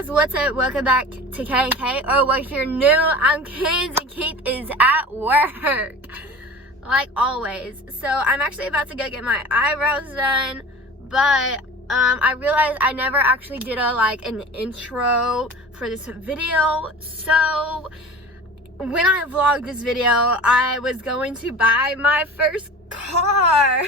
guys, what's up? Welcome back to K and K. Or what if you're new, I'm Kenz and Keith is at work. Like always. So I'm actually about to go get my eyebrows done, but I realized I never actually did an intro for this video. So when I vlogged this video, I was going to buy my first car.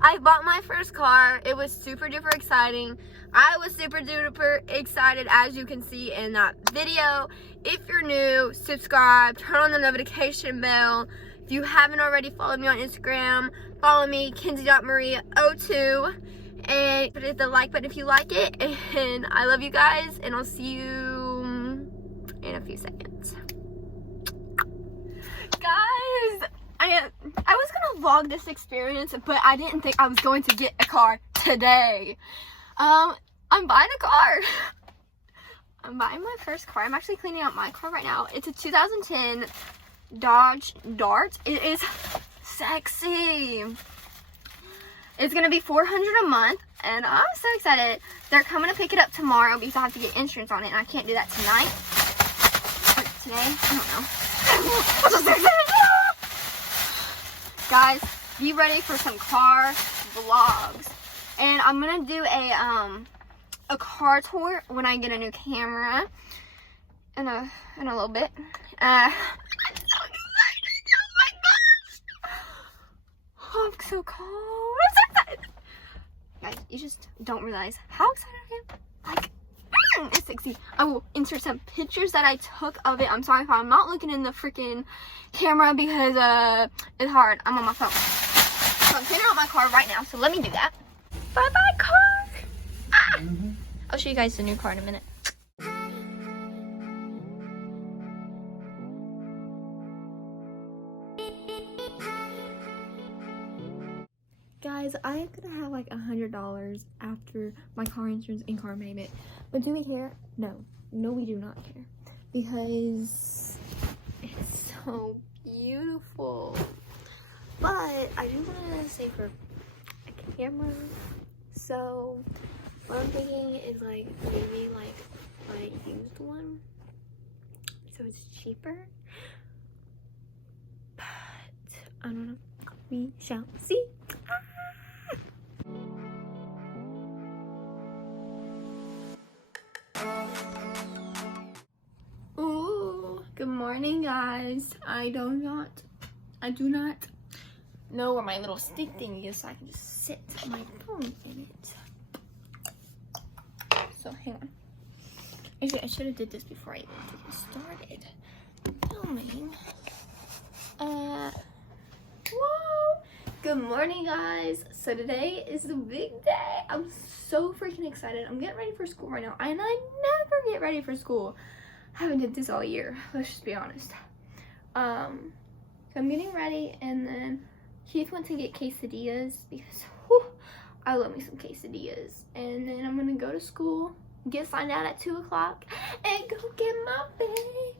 I bought my first car. It was super duper exciting. I was super duper excited, as you can see in that video. If you're new, subscribe, turn on the notification bell. If you haven't already followed me on Instagram, follow me, Kenzie.Maria02, and hit the like button if you like it. And I love you guys, and I'll see you in a few seconds. Guys, I was gonna vlog this experience, but I didn't think I was going to get a car today. I'm buying a car. I'm buying my first car. I'm actually cleaning out my car right now. It's a 2010 Dodge Dart. It is sexy. It's gonna be $400 a month, and I'm so excited. They're coming to pick it up tomorrow because I have to get insurance on it, and I can't do that tonight. Or today? I don't know. Guys, be ready for some car vlogs. And I'm gonna do a car tour when I get a new camera in a little bit. I'm so excited! Oh my gosh! Oh, I'm so cold. I'm so excited! Guys, you just don't realize how excited I am. Like, it's sexy. I will insert some pictures that I took of it. I'm sorry if I'm not looking in the freaking camera because it's hard. I'm on my phone. So I'm cleaning out my car right now, so let me do that. Bye-bye, car! Ah! I'll show you guys the new car in a minute. Guys, I am gonna have like $100 after my car insurance and car payment. But do we care? No. No, we do not care. Because it's so beautiful. But I do want to save for a camera. So what I'm thinking is like maybe like a used one. So it's cheaper. But I don't know. We shall see. Ooh, good morning, guys. I do not know where my little stick thing is, so I can just sit my phone in it. So hang on. Actually, I should have did this before I even started filming. Whoa! Good morning, guys. So today is the big day. I'm so freaking excited. I'm getting ready for school right now, and I never get ready for school. I haven't did this all year. Let's just be honest. So I'm getting ready, and then Keith went to get quesadillas because I love me some quesadillas. And then I'm gonna go to school, get signed out at 2 o'clock, and go get my baby.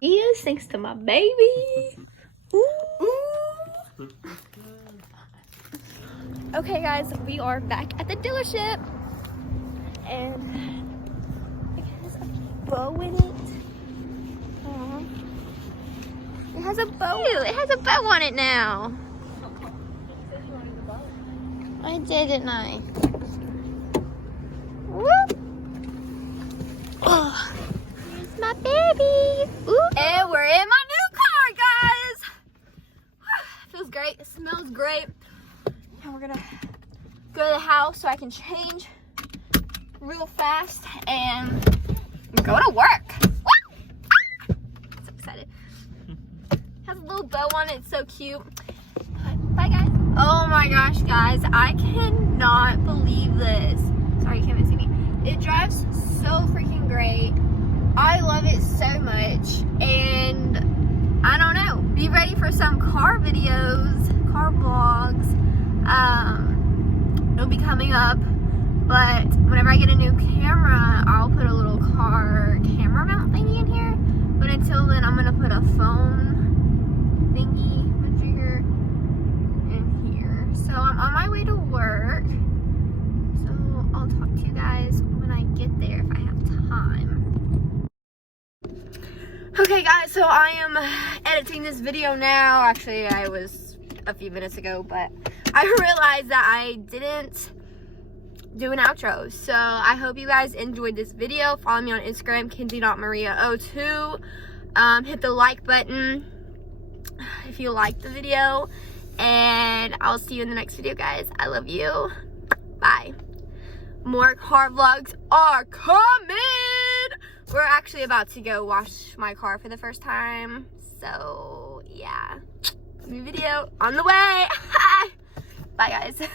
Yes, thanks to my baby. Ooh. Okay, guys, we are back at the dealership, and it has a bow in it. It has a bow. Ew, it has a bow on it now. I did, didn't I? Whoop. Oh, here's my baby. Ooh. And we're in my new car, guys. Feels great. It smells great. And we're gonna go to the house so I can change real fast and go to work. So excited. Has a little bow on it. It's so cute. Bye, guys. Oh my gosh, guys. I cannot believe this. Sorry, you can't even see me. It drives so freaking great. I love it so much. And I don't know. Be ready for some car videos, car vlogs. It'll be coming up. But whenever I get a new camera, I'll put a little car camera mount thingy in here. But until then, I'm going to put a phone thingy majigger in here. So I'm on my way to work. So I'll talk to you guys when I get there if I have time. time. Okay guys, so I am editing this video now. Actually, I was a few minutes ago, but I realized that I didn't do an outro. So I hope you guys enjoyed this video. Follow me on Instagram, Kenzie.Maria02. Hit the like button if you liked the video, and I'll see you in the next video, guys. I love you. Bye. More car vlogs are coming. We're actually about to go wash my car for the first time, so yeah, new video on the way. Bye guys.